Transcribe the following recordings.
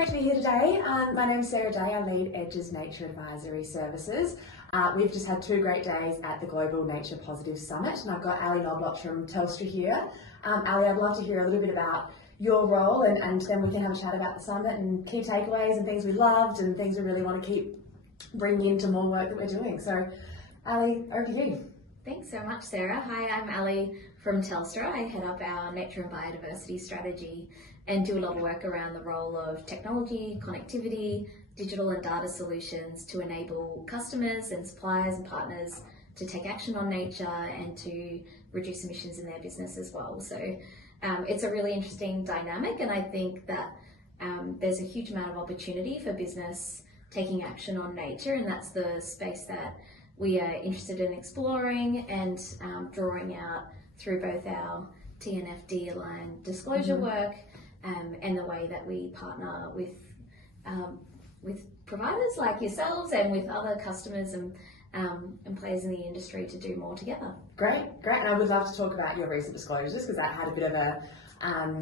great to be here today. My name's Sarah Day. I lead Edge's Nature Advisory Services. We've just had 2 great days at the Global Nature Positive Summit, and I've got Alison Knoblauch from Telstra here. Ali, I'd love to hear a little bit about your role, and then we can have a chat about the summit and key takeaways and things we loved and things we really want to keep bringing into more work that we're doing. So, Ali, over to you. Thanks so much, Sarah. Hi, I'm Ali from Telstra. I head up our nature and biodiversity strategy and do a lot of work around the role of technology, connectivity, digital and data solutions to enable customers and suppliers and partners to take action on nature and to reduce emissions in their business as well. So it's a really interesting dynamic, and I think that there's a huge amount of opportunity for business taking action on nature, and that's the space that we are interested in exploring and drawing out through both our TNFD aligned disclosure work and the way that we partner with providers like yourselves and with other customers and players in the industry to do more together. Great. And I would love to talk about your recent disclosures, because that had a bit of a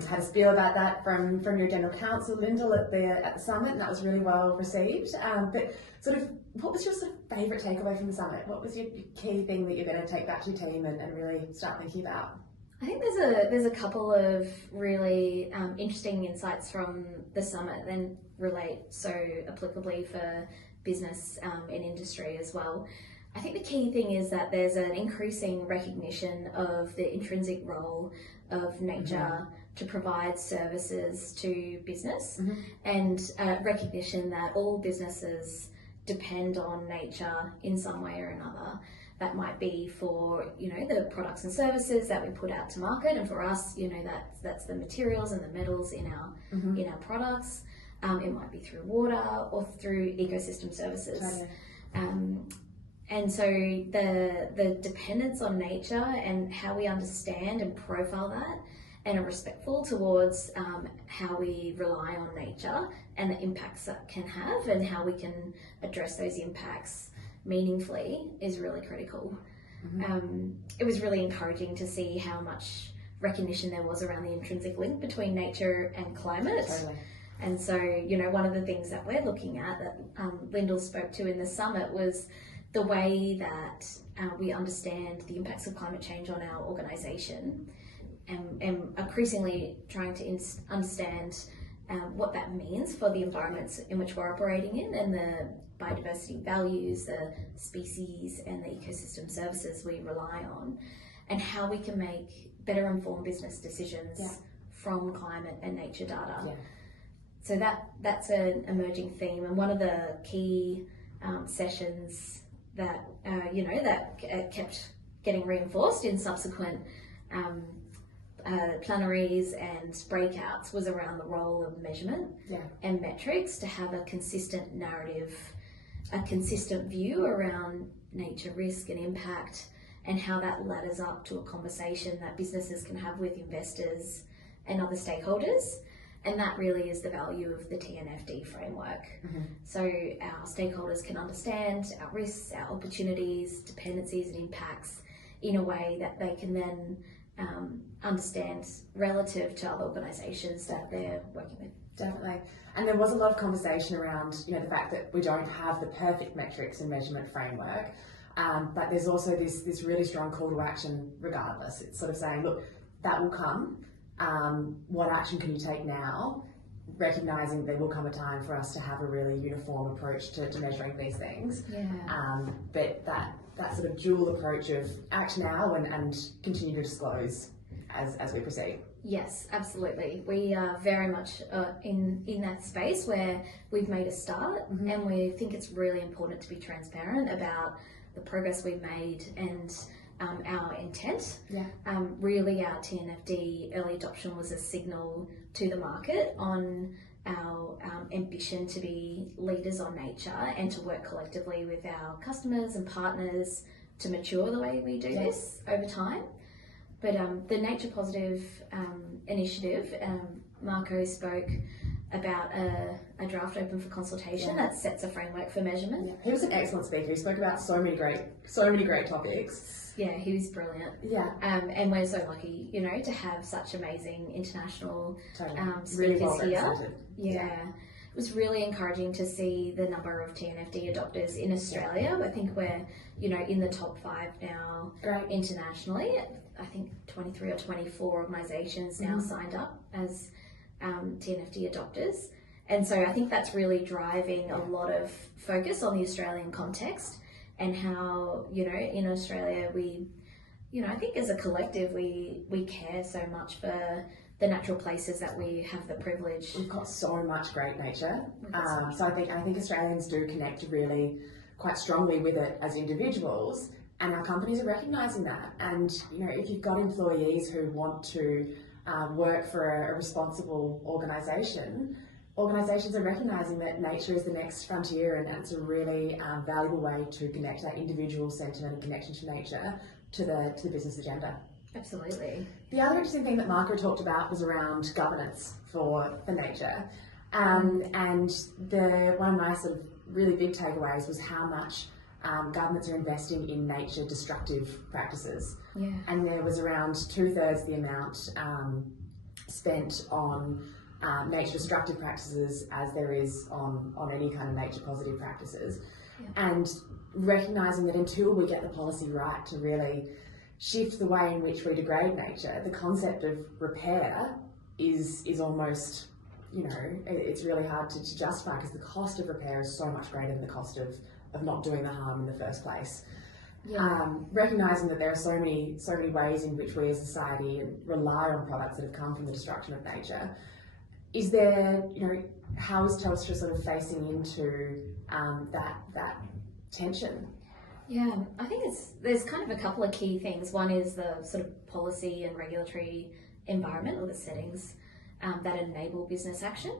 had a spiel about that from your general counsel, Lyndall, at the summit, and that was really well received. But sort of, what was your sort of favourite takeaway from the summit? What was your key thing that you're going to take back to your team and really start thinking about? I think there's a couple of really interesting insights from the summit that relate so applicably for business and industry as well. I think the key thing is that there's an increasing recognition of the intrinsic role of nature to provide services to business, and recognition that all businesses depend on nature in some way or another. That might be for, the products and services that we put out to market, and for us, that's the materials and the metals in our products. It might be through water or through ecosystem services. Totally. And so the dependence on nature and how we understand and profile that and are respectful towards how we rely on nature and the impacts that can have and how we can address those impacts meaningfully is really critical. It was really encouraging to see how much recognition there was around the intrinsic link between nature and climate. Totally. And so, one of the things that we're looking at that Lyndall spoke to in the summit was the way that we understand the impacts of climate change on our organisation, and increasingly trying to understand what that means for the environments in which we're operating in and the biodiversity values, the species and the ecosystem services we rely on, and how we can make better informed business decisions from climate and nature data. So that's an emerging theme, and one of the key sessions that that kept getting reinforced in subsequent plenaries and breakouts was around the role of measurement and metrics to have a consistent narrative, a consistent view around nature risk and impact, and how that ladders up to a conversation that businesses can have with investors and other stakeholders. And that really is the value of the TNFD framework. So our stakeholders can understand our risks, our opportunities, dependencies and impacts in a way that they can then understand relative to other organisations that they're working with. Definitely. And there was a lot of conversation around, the fact that we don't have the perfect metrics and measurement framework, but there's also this really strong call to action regardless. It's sort of saying, look, that will come. What action can you take now, recognising there will come a time for us to have a really uniform approach to measuring these things. But that sort of dual approach of act now and continue to disclose as we proceed. Yes, absolutely. We are very much in that space where we've made a start, and we think it's really important to be transparent about the progress we've made and our intent. Really, our TNFD early adoption was a signal to the market on our ambition to be leaders on nature and to work collectively with our customers and partners to mature the way we do this over time. But the Nature Positive initiative, Marco spoke about a draft open for consultation that sets a framework for measurement. He was an excellent speaker. He spoke about so many great topics. Yeah, he was brilliant. And we're so lucky, to have such amazing international speakers really well here. represented. was really encouraging to see the number of TNFD adopters in Australia. I think we're, in the top 5 now. Great. Internationally. I think 23 or 24 organisations now signed up as TNFD adopters. And so I think that's really driving a lot of focus on the Australian context and how, in Australia I think as a collective we care so much for the natural places that we have the privilege. We've got so much great nature. So I think Australians do connect really quite strongly with it as individuals, and our companies are recognising that. And if you've got employees who want to work for a responsible organisation, organisations are recognising that nature is the next frontier, and that's a really valuable way to connect that individual sentiment and connection to nature to the business agenda. Absolutely. The other interesting thing that Margaret talked about was around governance for nature. And one of my sort of really big takeaways was how much governments are investing in nature destructive practices. Yeah. And there was around 2/3 the amount spent on nature destructive practices as there is on any kind of nature positive practices. Yeah. And recognising that until we get the policy right to really shift the way in which we degrade nature, the concept of repair is almost, it's really hard to justify, because the cost of repair is so much greater than the cost of not doing the harm in the first place. Yeah. Recognising that there are so many ways in which we as a society rely on products that have come from the destruction of nature. Is there, how is Telstra sort of facing into that tension? Yeah, I think there's kind of a couple of key things. One is the sort of policy and regulatory environment, or the settings that enable business action,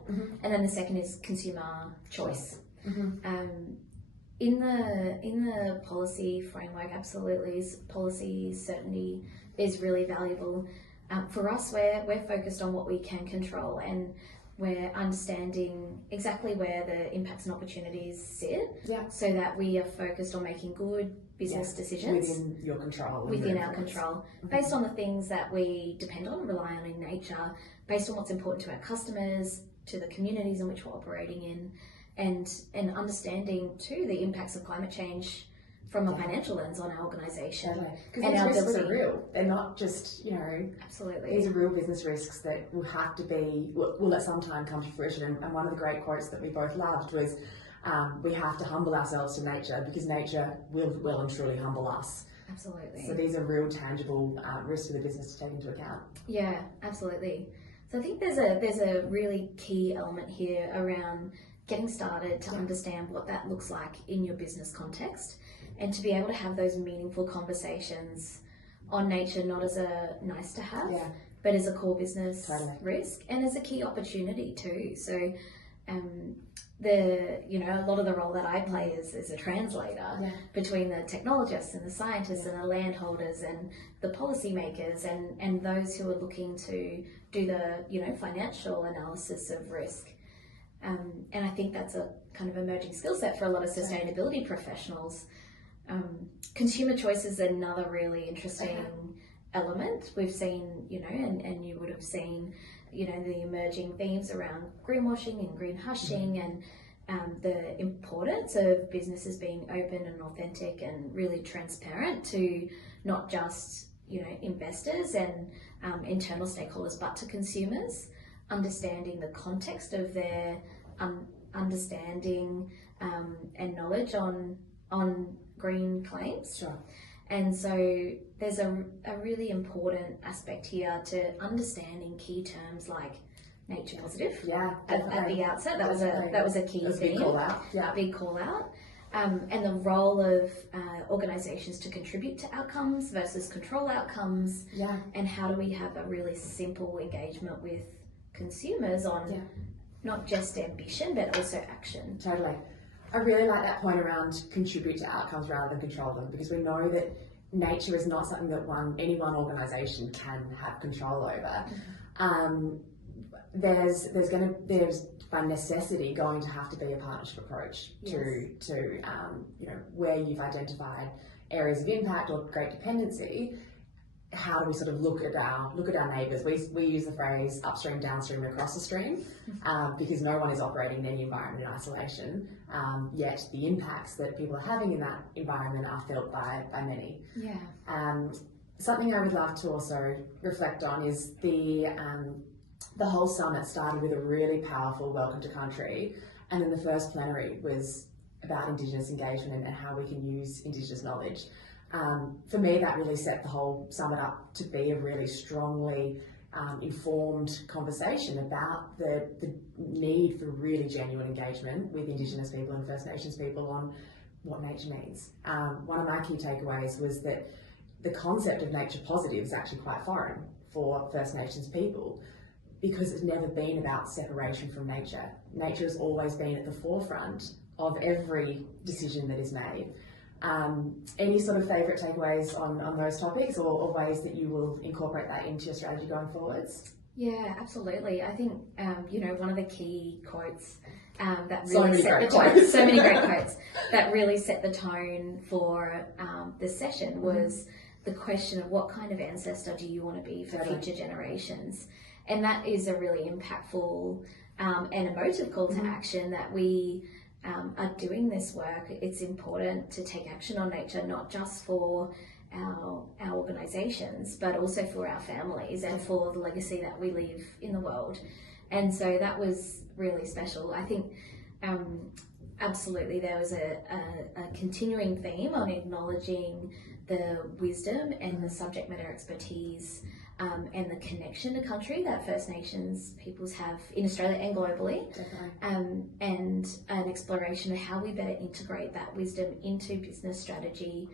and then the second is consumer choice. In the policy framework, absolutely, policy certainty is really valuable. For us, we're focused on what we can control, and we're understanding exactly where the impacts and opportunities sit, so that we are focused on making good business decisions within your control, within our control, based on the things that we depend on, rely on in nature, based on what's important to our customers, to the communities in which we're operating in, and understanding too the impacts of climate change from a financial lens on our organisation. Because these risks are real. They're not just, Absolutely. These are real business risks that will have to be, will at some time come to fruition. And one of the great quotes that we both loved was, we have to humble ourselves to nature, because nature will well and truly humble us. Absolutely. So these are real tangible risks for the business to take into account. Yeah, absolutely. So I think there's a really key element here around getting started to understand what that looks like in your business context, and to be able to have those meaningful conversations on nature, not as a nice to have, but as a core business risk, and as a key opportunity too. So a lot of the role that I play is a translator between the technologists and the scientists and the landholders and the policymakers and those who are looking to do the financial analysis of risk. And I think that's a kind of emerging skill set for a lot of sustainability professionals. Consumer choice is another really interesting element. We've seen, and you would have seen, the emerging themes around greenwashing and greenhushing, and the importance of businesses being open and authentic and really transparent to not just, investors and internal stakeholders, but to consumers, understanding the context of their understanding and knowledge on green claims. Sure. And so there's a really important aspect here to understanding key terms like nature positive. Yeah, at the outset, that was a key theme. Big call out. Yeah. Big call out. And the role of organisations to contribute to outcomes versus control outcomes. Yeah. And how do we have a really simple engagement with consumers on not just ambition but also action. Totally. I really like that point around contribute to outcomes rather than control them, because we know that nature is not something that any one organisation can have control over. There's by necessity going to have to be a partnership approach to where you've identified areas of impact or great dependency. how do we sort of look at our neighbours? We use the phrase upstream, downstream, and across the stream, because no one is operating in any environment in isolation. Yet the impacts that people are having in that environment are felt by many. Yeah. Something I would love to also reflect on is the whole summit started with a really powerful welcome to country, and then the first plenary was about Indigenous engagement and how we can use Indigenous knowledge. For me, that really set the whole summit up to be a really strongly informed conversation about the need for really genuine engagement with Indigenous people and First Nations people on what nature means. One of my key takeaways was that the concept of nature positive is actually quite foreign for First Nations people, because it's never been about separation from nature. Nature has always been at the forefront of every decision that is made. Any sort of favourite takeaways on those topics, or ways that you will incorporate that into your strategy going forwards? Yeah, absolutely. I think, one of the key quotes that So really many set the great tone, quotes. so many great quotes that really set the tone for this session was the question of what kind of ancestor do you want to be for future generations? And that is a really impactful and emotive call to action that we are doing this work. It's important to take action on nature, not just for our organisations, but also for our families and for the legacy that we leave in the world. And so that was really special. I think absolutely there was a continuing theme on acknowledging the wisdom and the subject matter expertise and the connection to country that First Nations peoples have in Australia and globally, and an exploration of how we better integrate that wisdom into business strategy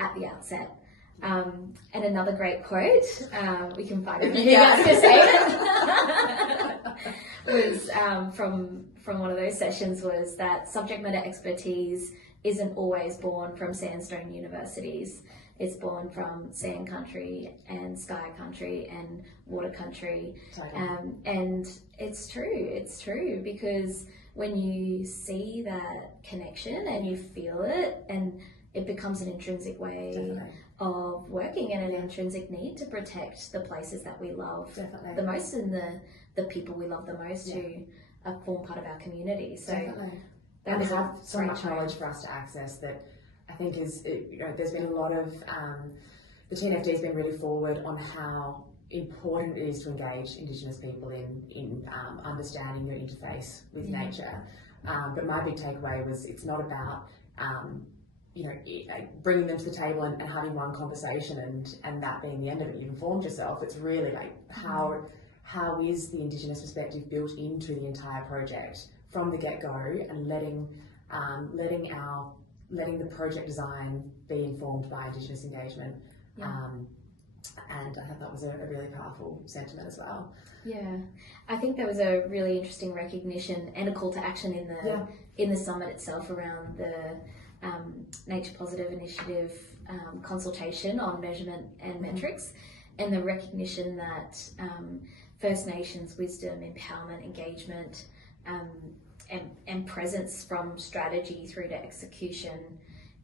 at the outset. And another great quote, we can find it who else to say it, was from one of those sessions, was that subject matter expertise isn't always born from sandstone universities. It's born from sand country and sky country and water country. And it's true because when you see that connection and you feel it, and it becomes an intrinsic way of working and an intrinsic need to protect the places that we love the most and the people we love the most who form part of our community. So and we have so much knowledge for us to access that I think there's been a lot of, the TNFD has been really forward on how important it is to engage Indigenous people in understanding their interface with nature. But my big takeaway was it's not about, bringing them to the table and having one conversation and that being the end of it. You've informed yourself. It's really like how is the Indigenous perspective built into the entire project from the get-go, and letting the project design be informed by Indigenous engagement. And I thought that was a really powerful sentiment as well. Yeah, I think there was a really interesting recognition and a call to action in the summit itself around the Nature Positive Initiative consultation on measurement and metrics, and the recognition that First Nations wisdom, empowerment, engagement, and presence from strategy through to execution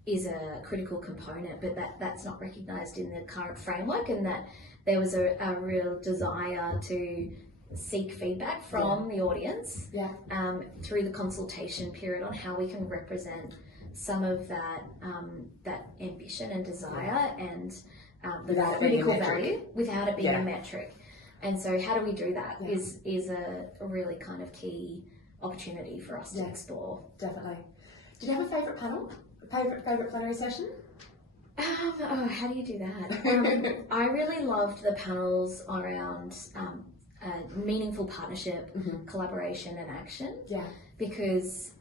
is a critical component, but that's not recognised in the current framework, and that there was a real desire to seek feedback from the audience through the consultation period on how we can represent some of that ambition and desire and the critical value without it being a metric. And so how do we do that is a really kind of key opportunity for us to explore. Definitely. Did you have a favourite panel? Favourite plenary session? How do you do that? I really loved the panels around meaningful partnership, collaboration and action. Yeah. Because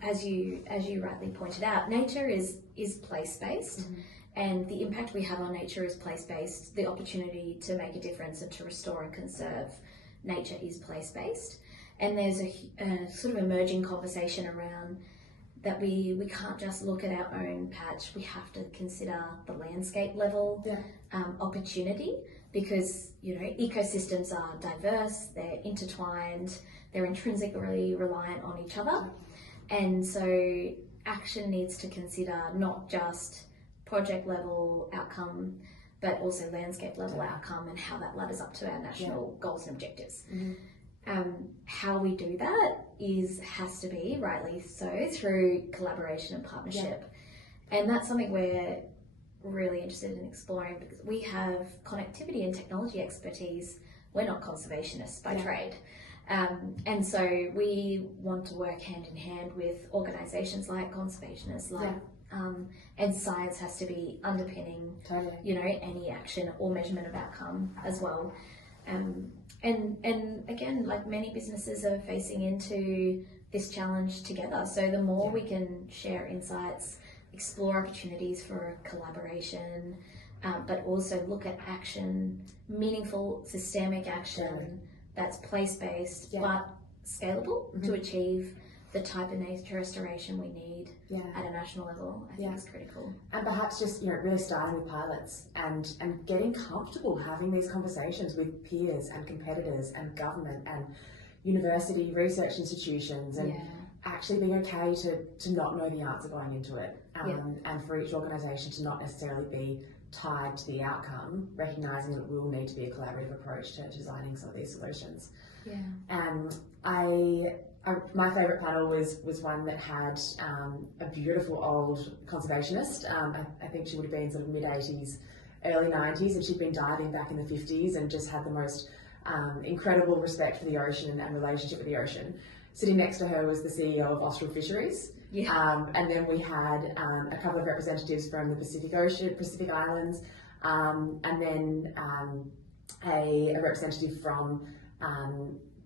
as you rightly pointed out, nature is place-based. And the impact we have on nature is place-based. The opportunity to make a difference and to restore and conserve nature is place-based. And there's a sort of emerging conversation around that we can't just look at our own patch. We have to consider the landscape level opportunity, because ecosystems are diverse, they're intertwined, they're intrinsically reliant on each other. And so action needs to consider not just project level outcome but also landscape level outcome and how that ladders up to our national goals and objectives. How we do that has to be, rightly so, through collaboration and partnership. And that's something we're really interested in exploring because we have connectivity and technology expertise. We're not conservationists by trade. And so we want to work hand in hand with organisations like conservationists, and science has to be underpinning, any action or measurement of outcome as well. And again, like many businesses are facing into this challenge together. So the more we can share insights, explore opportunities for collaboration, but also look at action, meaningful systemic action that's place-based but scalable to achieve the type of nature restoration we need at a national level, I think is critical. And perhaps just really starting with pilots and getting comfortable having these conversations with peers and competitors and government and university research institutions, and actually being okay to not know the answer going into it, and for each organisation to not necessarily be tied to the outcome, recognising that it will need to be a collaborative approach to designing some of these solutions. My favourite panel was one that had a beautiful old conservationist. I think she would have been sort of mid-80s, early 90s, and she'd been diving back in the 50s and just had the most incredible respect for the ocean and relationship with the ocean. Sitting next to her was the CEO of Austral Fisheries. And then we had a couple of representatives from the Pacific Islands, and then a representative from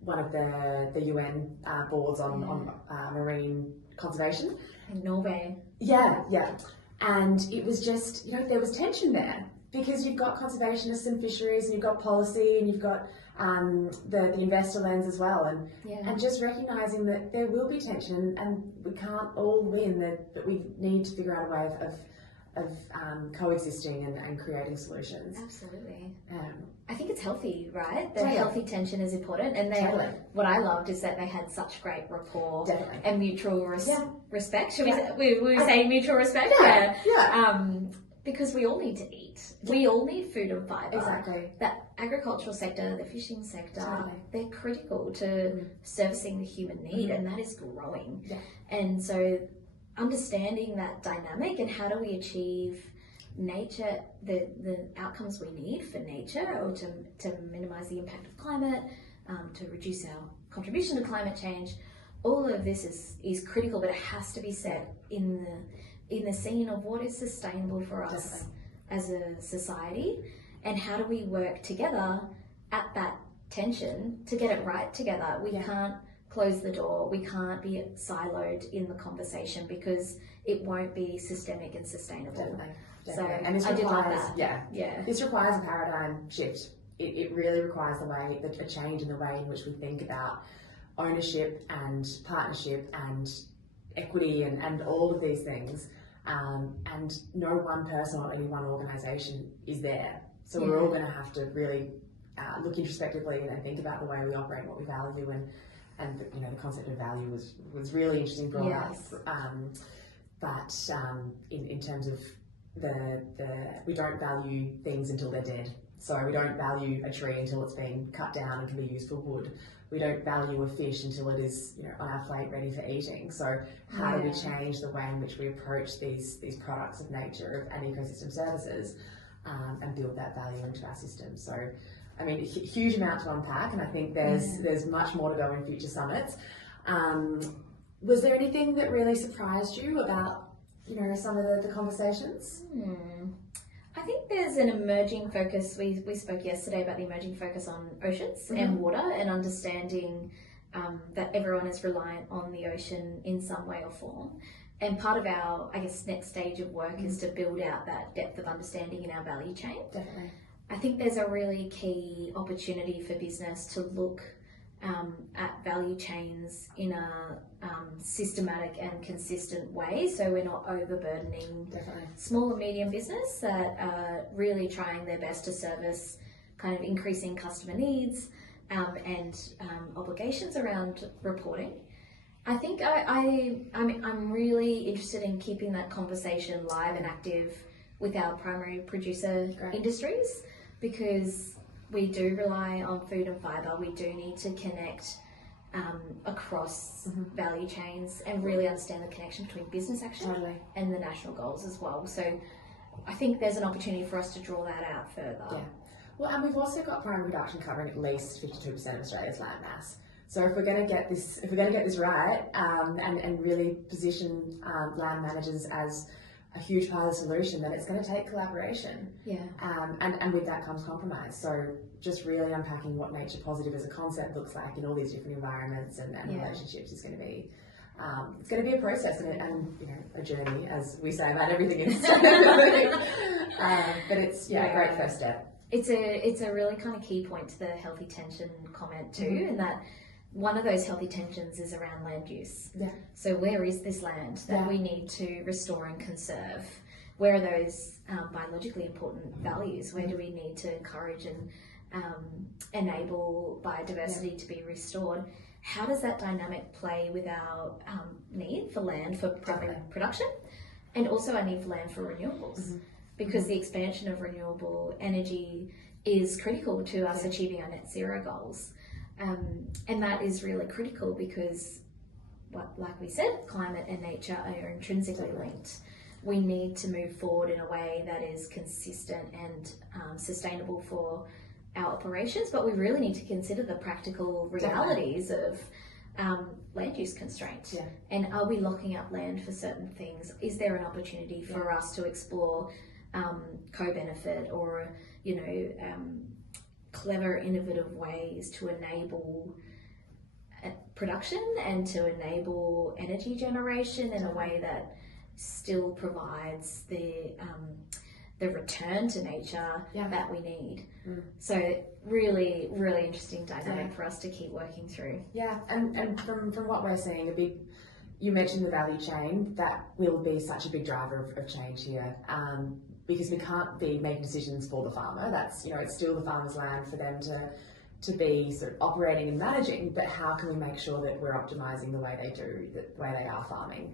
one of the UN boards on marine conservation. In Norway. And it was just, there was tension there because you've got conservationists and fisheries, and you've got policy, and you've got the investor lens as well, and just recognising that there will be tension and we can't all win, that we need to figure out a way of coexisting and creating solutions. Absolutely. I think it's healthy, right? The Totally. healthy tension is important, and Totally. What I loved is that they had such great rapport Definitely. and mutual respect. Should Yeah. we were saying mutual respect? Because we all need to eat. We all need food and fibre. Exactly. That agricultural sector, the fishing sector, Totally. they're critical to servicing the human need, and that is growing. And so understanding that dynamic and how do we achieve nature, the outcomes we need for nature, or to minimise the impact of climate, to reduce our contribution to climate change, all of this is critical, but it has to be set in the scene of what is sustainable for us as a society, and how do we work together at that tension to get it right together. We can't close the door, we can't be siloed in the conversation, because it won't be systemic and sustainable. Definitely. So And this I did love requires, that. this requires a paradigm shift. It really requires a change in the way in which we think about ownership and partnership and equity and all of these things. And no one person or any one organisation is there. So we're all going to have to really look introspectively and think about the way we operate, what we value, and the concept of value was really interesting brought up. But in terms of we don't value things until they're dead. So we don't value a tree until it's been cut down and can be used for wood. We don't value a fish until it is on our plate ready for eating. So how do we change the way in which we approach these products of nature and ecosystem services, and build that value into our system? So I mean, a huge amount to unpack, and I think there's much more to go in future summits. Was there anything that really surprised you about some of the conversations? I think there's an emerging focus. We spoke yesterday about the emerging focus on oceans and water, and understanding that everyone is reliant on the ocean in some way or form. And part of our, next stage of work is to build out that depth of understanding in our value chain. Definitely. I think there's a really key opportunity for business to look at value chains in a systematic and consistent way, so we're not overburdening small and medium business that are really trying their best to service kind of increasing customer needs and obligations around reporting. I think I'm really interested in keeping that conversation live and active with our primary producer Great. industries, because we do rely on food and fibre. We do need to connect across value chains and really understand the connection between business action Totally. and the national goals as well. So I think there's an opportunity for us to draw that out further. Yeah. Well, and we've also got primary production covering at least 52% of Australia's land mass. So if we're going to get this right, and really position land managers as a huge part of the solution, then it's going to take collaboration. Yeah. And with that comes compromise. So just really unpacking what nature positive as a concept looks like in all these different environments and relationships is going to be. It's going to be a process and a journey, as we say about everything in sustainability. But it's a great first step. It's a really kind of key point to the healthy tension comment too, and that one of those healthy tensions is around land use. Yeah. So where is this land that we need to restore and conserve? Where are those biologically important values? Where do we need to encourage and enable biodiversity to be restored? How does that dynamic play with our need for land for primary production, and also our need for land for renewables? Because the expansion of renewable energy is critical to us achieving our net zero goals. And that is really critical because, like we said, climate and nature are intrinsically linked. We need to move forward in a way that is consistent and sustainable for our operations, but we really need to consider the practical realities of land use constraint. Yeah. And are we locking up land for certain things? Is there an opportunity for us to explore co-benefit or, clever, innovative ways to enable production and to enable energy generation in a way that still provides the return to nature that we need. So really, really interesting dynamic for us to keep working through. Yeah, and from what we're seeing, you mentioned the value chain, that will be such a big driver of change here. Because we can't be making decisions for the farmer. That's, it's still the farmer's land for them to be sort of operating and managing, but how can we make sure that we're optimising the way they do, the way they are farming?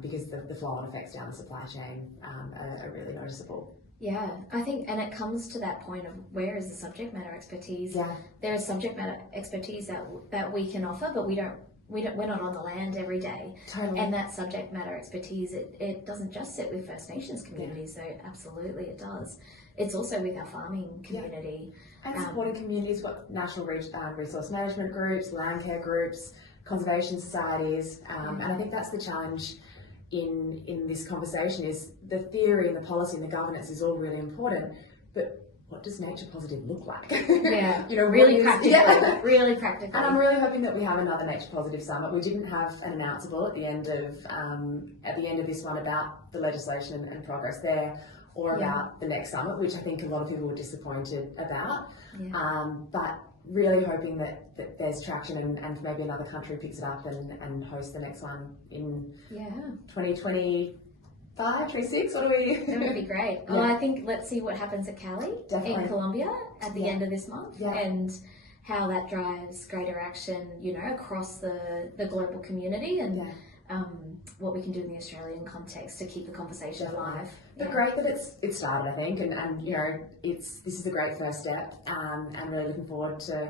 Because the flow-on effects down the supply chain are really noticeable. Yeah, I think, and it comes to that point of where is the subject matter expertise? Yeah. There is subject matter expertise that we can offer, but we're not on the land every day. Totally. And that subject matter expertise, it doesn't just sit with First Nations communities, though absolutely it does. It's also with our farming community. And supporting communities, what national resource management groups, land care groups, conservation societies, and I think that's the challenge in this conversation is the theory and the policy and the governance is all really important, but what does nature positive look like? Yeah, really practical. Really practical. And I'm really hoping that we have another nature positive summit. We didn't have an announceable at the end of this one about the legislation and progress there, or about the next summit, which I think a lot of people were disappointed about. But really hoping that there's traction and maybe another country picks it up and hosts the next one in 2020. 36, what do we? That would be great. Well, I think let's see what happens at Cali in Colombia at the end of this month and how that drives greater action, across the global community and what we can do in the Australian context to keep the conversation alive. But great that it's started, I think, and this is a great first step, and really looking forward to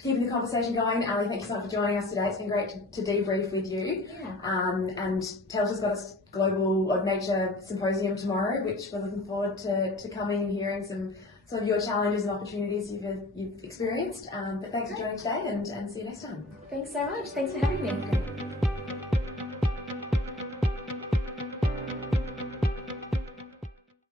keeping the conversation going. Ali, thank you so much for joining us today. It's been great to debrief with you. And Telstra's got a Global Nature Symposium tomorrow, which we're looking forward to coming and hearing some of your challenges and opportunities you've experienced. But thanks for joining today and see you next time. Thanks so much. Thanks for having me.